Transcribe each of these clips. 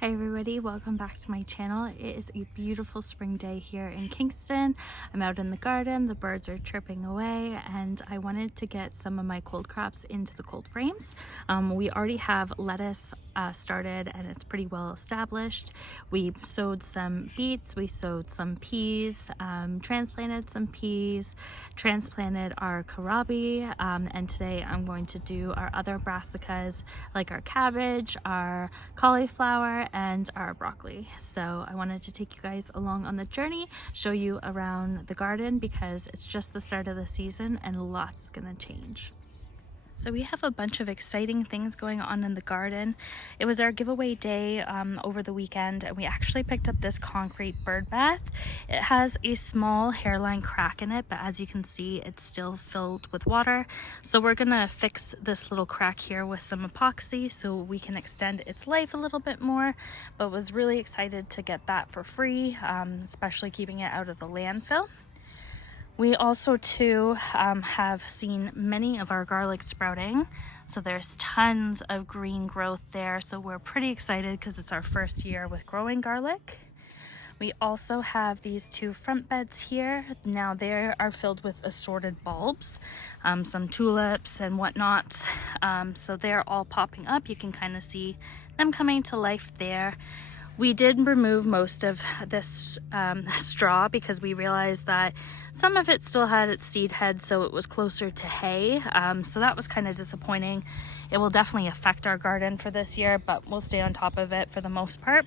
Hi everybody, welcome back to my channel. It is a beautiful spring day here in Kingston. I'm out in the garden, the birds are chirping away, and I wanted to get some of my cold crops into the cold frames. We already have lettuce started and it's pretty well established. We sowed some beets, we sowed some peas, transplanted some peas, transplanted our kohlrabi, and today I'm going to do our other brassicas like our cabbage, our cauliflower, and our broccoli. So I wanted to take you guys along on the journey, show you around the garden because it's just the start of the season and lots gonna change. So we have a bunch of exciting things going on in the garden. It was our giveaway day over the weekend, and we actually picked up this concrete bird bath. It has a small hairline crack in it, but as you can see, it's still filled with water. So we're gonna fix this little crack here with some epoxy so we can extend its life a little bit more, but was really excited to get that for free, especially keeping it out of the landfill. We also too have seen many of our garlic sprouting, so there's tons of green growth there, so we're pretty excited because it's our first year with growing garlic. We also have these two front beds here. Now they are filled with assorted bulbs, some tulips and whatnot, so they're all popping up. You can kind of see them coming to life there. We did remove most of this straw because we realized that some of it still had its seed head, so it was closer to hay. So that was kind of disappointing. It will definitely affect our garden for this year, but we'll stay on top of it for the most part.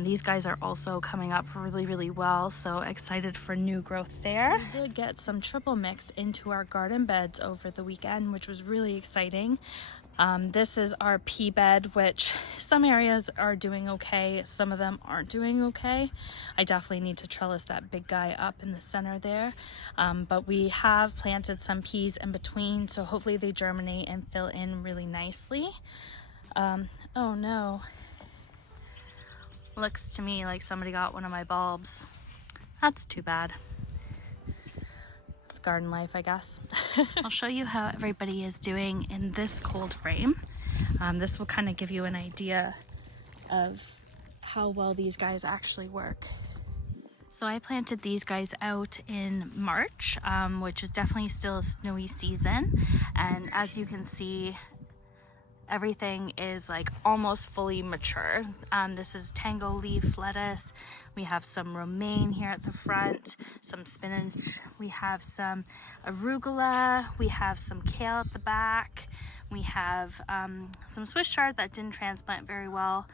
These guys are also coming up really well, so excited for new growth there. We did get some triple mix into our garden beds over the weekend, which was really exciting. This is our pea bed, which some areas are doing okay, some of them aren't doing okay. I definitely need to trellis that big guy up in the center there, but we have planted some peas in between, so hopefully they germinate and fill in really nicely. Oh no, looks to me like somebody got one of my bulbs. That's too bad. Garden life, I guess. I'll show you how everybody is doing in this cold frame. This will kind of give you an idea of how well these guys actually work. So I planted these guys out in March, which is definitely still a snowy season, and as you can see, everything is like almost fully mature. This is tango leaf lettuce. We have some romaine here at the front, some spinach. We have some arugula. We have some kale at the back. We have some Swiss chard that didn't transplant very well.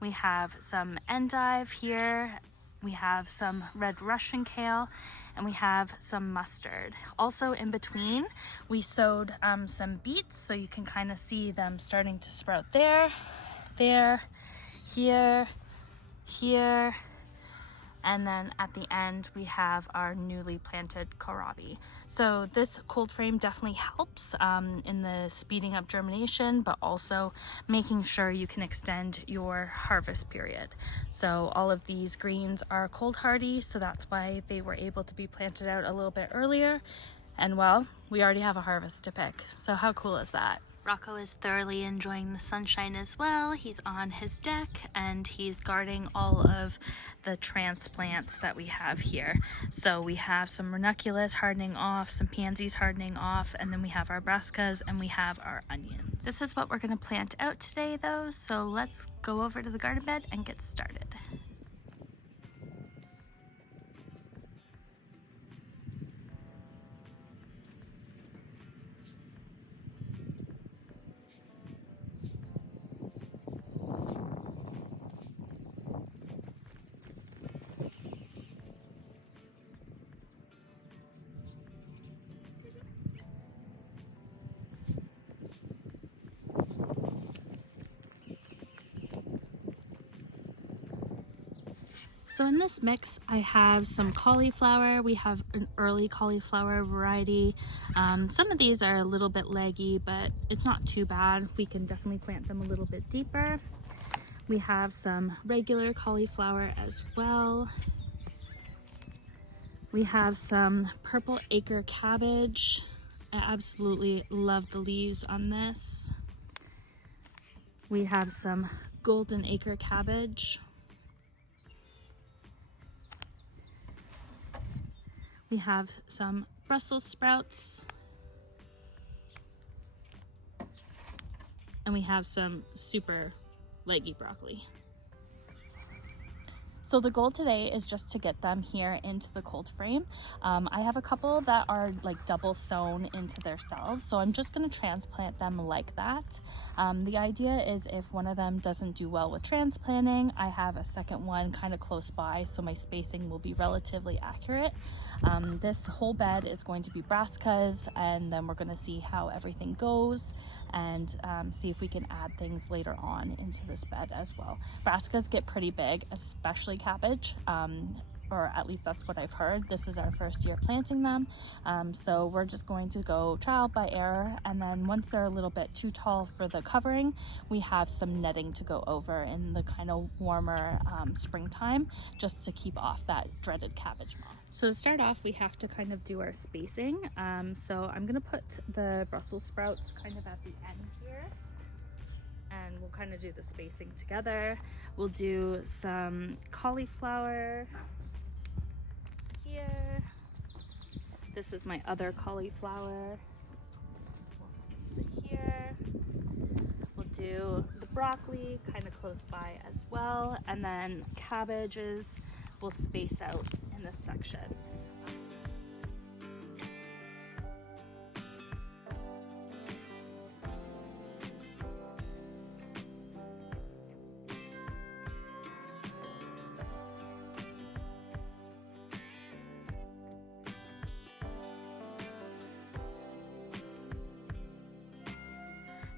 We have some endive here. We have some red Russian kale, and we have some mustard. Also in between, we sowed some beets, so you can kind of see them starting to sprout there, here, and then at the end we have our newly planted kohlrabi. So this cold frame definitely helps in the speeding up germination, but also making sure you can extend your harvest period. So all of these greens are cold hardy, so that's why they were able to be planted out a little bit earlier. And well, we already have a harvest to pick, so how cool is that? Rocco is thoroughly enjoying the sunshine as well. He's on his deck and he's guarding all of the transplants that we have here. So we have some ranunculus hardening off, some pansies hardening off, and then we have our brassicas and we have our onions. This is what we're going to plant out today though, so let's go over to the garden bed and get started. So in this mix, I have some cauliflower. We have an early cauliflower variety. Some of these are a little bit leggy, but it's not too bad. We can definitely plant them a little bit deeper. We have some regular cauliflower as well. We have some purple acre cabbage. I absolutely love the leaves on this. We have some golden acre cabbage. We have some Brussels sprouts. And we have some super leggy broccoli. So the goal today is just to get them here into the cold frame. I have a couple that are like double sewn into their cells, so I'm just going to transplant them like that. The idea is if one of them doesn't do well with transplanting, I have a second one kind of close by, so my spacing will be relatively accurate. This whole bed is going to be brassicas, and then we're going to see how everything goes and see if we can add things later on into this bed as well. Brassicas get pretty big, especially cabbage, or at least that's what I've heard. This is our first year planting them, so we're just going to go trial by error, and then once they're a little bit too tall for the covering, we have some netting to go over in the kind of warmer springtime, just to keep off that dreaded cabbage moth. So to start off, we have to kind of do our spacing. So I'm gonna put the Brussels sprouts kind of at the end here, and we'll kind of do the spacing together. We'll do some cauliflower here. This is my other cauliflower. We'll space it here. We'll do the broccoli kind of close by as well, and then cabbages we'll space out in this section.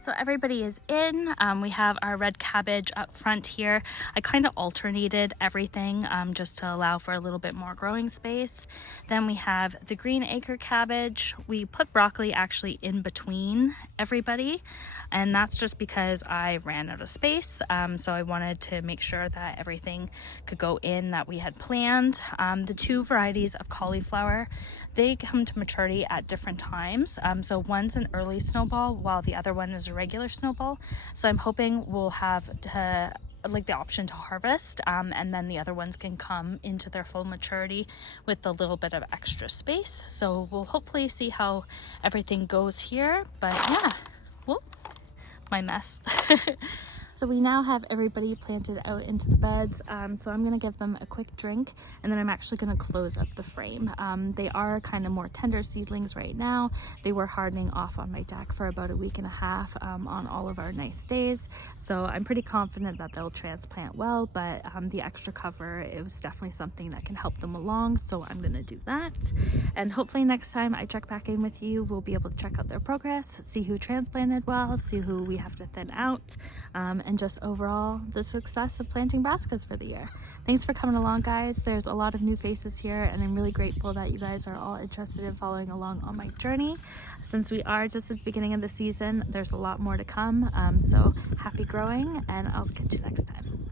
So everybody is in. We have our red cabbage up front here. I kind of alternated everything just to allow for a little bit more growing space. Then we have the green acre cabbage. We put broccoli actually in between everybody, and that's just because I ran out of space. So I wanted to make sure that everything could go in that we had planned. The two varieties of cauliflower, they come to maturity at different times. So one's an early snowball while the other one is a regular snowball. So I'm hoping we'll have the option to harvest, and then the other ones can come into their full maturity with a little bit of extra space. So we'll hopefully see how everything goes here. But yeah, whoop, my mess. So we now have everybody planted out into the beds, so I'm going to give them a quick drink, and then I'm actually going to close up the frame. They are kind of more tender seedlings right now. They were hardening off on my deck for about a week and a half on all of our nice days, so I'm pretty confident that they'll transplant well, but the extra cover, it was definitely something that can help them along, so I'm going to do that. And hopefully next time I check back in with you, we'll be able to check out their progress, see who transplanted well, see who we have to thin out, and just overall the success of planting brassicas for the year. Thanks for coming along, guys. There's a lot of new faces here, and I'm really grateful that you guys are all interested in following along on my journey. Since we are just at the beginning of the season, there's a lot more to come, so happy growing, and I'll catch you next time.